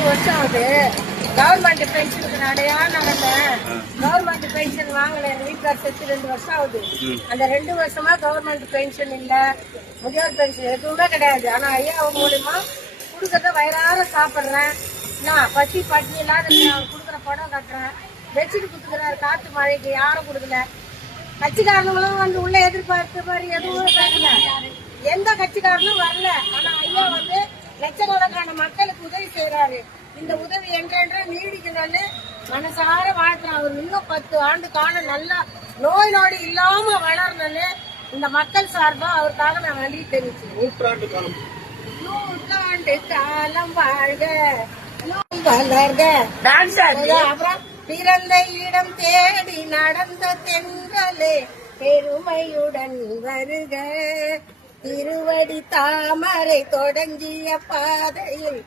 ரெண்டு வருஷம் ஆகுது. கவர்மெண்ட் பென்ஷனுக்கு நடையா நடந்தேன் கவர்மெண்ட் பென்ஷன் வாங்கல. எங்க வீட்டுக்கார் செத்து ரெண்டு வருஷம் ஆகுது. அந்த ரெண்டு வருஷமா கவர்மெண்ட் பென்ஷன் இல்ல. முதியோர் பென்ஷன் எதுவுமே கிடையாது. ஆனா ஐயா மூலியமா கொடுக்கறத வயிறார சாப்பிடுறேன். நான் பசி பட்னி இல்லாத. அவர் கொடுக்குற படம் கட்டுறேன். பெட்ஷீட் கொடுக்குறாரு காத்து மழைக்கு யாரும் கொடுக்கல. கட்சிக்காரங்களும் வந்து உள்ள எதிர்பார்த்த மாதிரி எதுவும் பேசல. எந்த கட்சிக்காரனும் வரல. ஆனா ஐயா வந்து செய்யறாரு இந்த உதவி என்றென்று நீடிக்கணும்னு மனசார வாழ்த்துறேன். அவர் இன்னும் பத்து ஆண்டு காலம் நல்லா நோய் நொடி இல்லாம வளரணும்னு இந்த மக்கள் சார்பா அவருக்காக நான் நன்றி தெரிவிச்சேன் நூற்றாண்டு காலம் நூற்றாண்டு காலம் வாழ்க வளர்க அப்புறம் பிறந்த இடம் தேடி நடந்த தென்றலே பெருமையுடன் வருக. திருவடி தாமரை தொடங்கிய பாதையில்